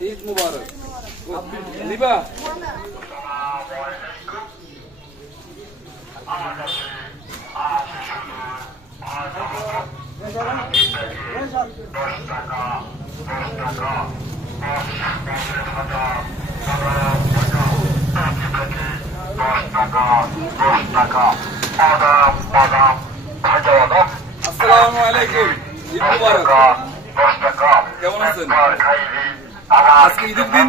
ঈদ মুবারক নিবা আসসালামু আলাইকুম ঈদ মুবারক কেমন আছেন আজকে ঈদের দিন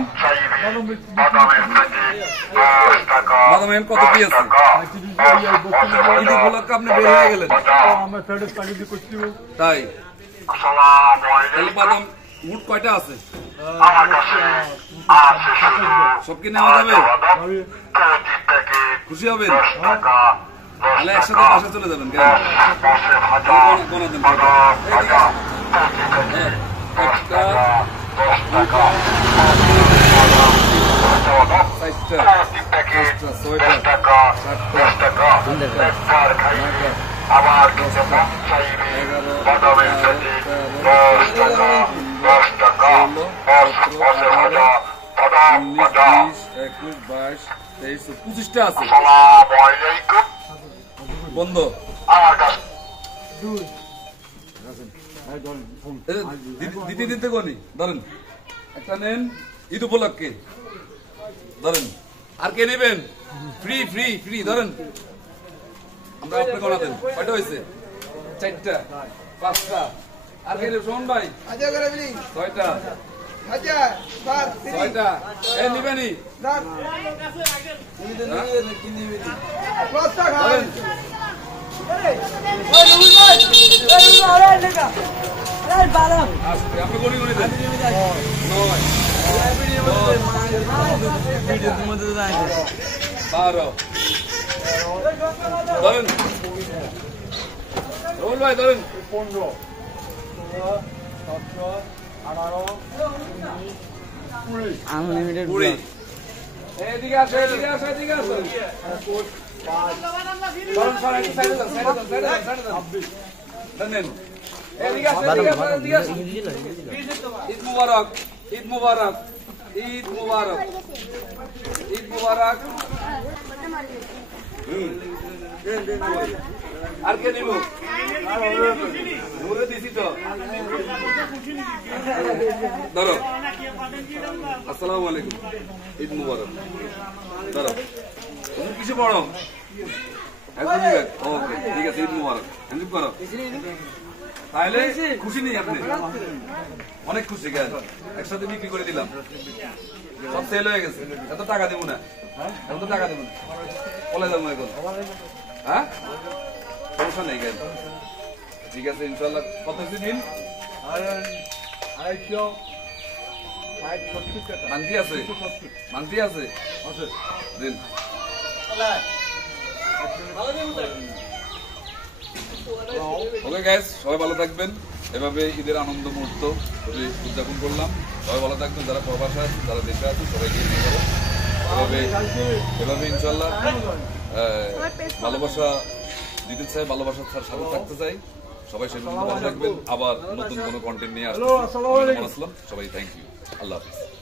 বাদামের কত কি আছে ঈদ উপলক্ষে আপনি বের হয়ে গেলেন তাই তাহলে বাদাম উট কয়টা আছে সব কি নেওয়া যাবে খুশি হবেন তাহলে একসাথে বাসা চলে যাবেন কেন পঁচিশটা আছে বন্ধ দিতে দিতে কোনি ধরেন একটা নেন ঈদ উপলক্ষে ধরেন আর কে নেবেন ফ্রি ফ্রি ফ্রি ধরেন আমরা আপনি কোনা দেন কয়টা হয়েছে চারটা পাঁচটা আর কে শোন ভাই ছয়টা ছয়টা এই নিবেনি আপনি গনি গনি দেন 9 12 ধরেন রোল ভাই ধরেন 15 16 17 18 আনলিমিটেড 20 এদিকে আসো এদিকে আসো এদিকে আসো 25 ঈদ মুবারক ঈদ মুবারক ঈদ মুবারক ঈদ মুবারক আর কে নিব ঘুরে দিছি তো ধরো আসসালামু আলাইকুম ঈদ মুবারক ধরো তুমি কিছু পড়ো ওকে ঠিক আছে ঈদ মুবারক হ্যান্ড করো তাহলে খুশি নেই আপনি অনেক খুশি গেল একসাথে বিক্রি করে দিলাম সব সেল হয়ে গেছে এত টাকা দেবো না এত টাকা দেবো না বলে যাবো এখন হ্যাঁ সমস্যা নেই গেল ঠিক আছে ইনশাল্লাহ কত দিন মান্তি আছে মান্তি আছে দিন ওকে গাইস সবাই ভালো থাকবেন এভাবে ঈদের আনন্দ মুহূর্ত উদযাপন করলাম সবাই ভালো থাকবেন যারা প্রবাসে আছেন যারা দেশে আছেন সবাইকে নিয়ে যাবো এভাবে ইনশাল্লাহ ভালোবাসা দিতে চাই ভালোবাসার সাথে থাকতে চাই সবাই সেজন্য ভালো থাকবেন আবার নতুন কোনো কন্টেন্ট নিয়ে আসলাম সবাই থ্যাংক ইউ আল্লাহ হাফিজ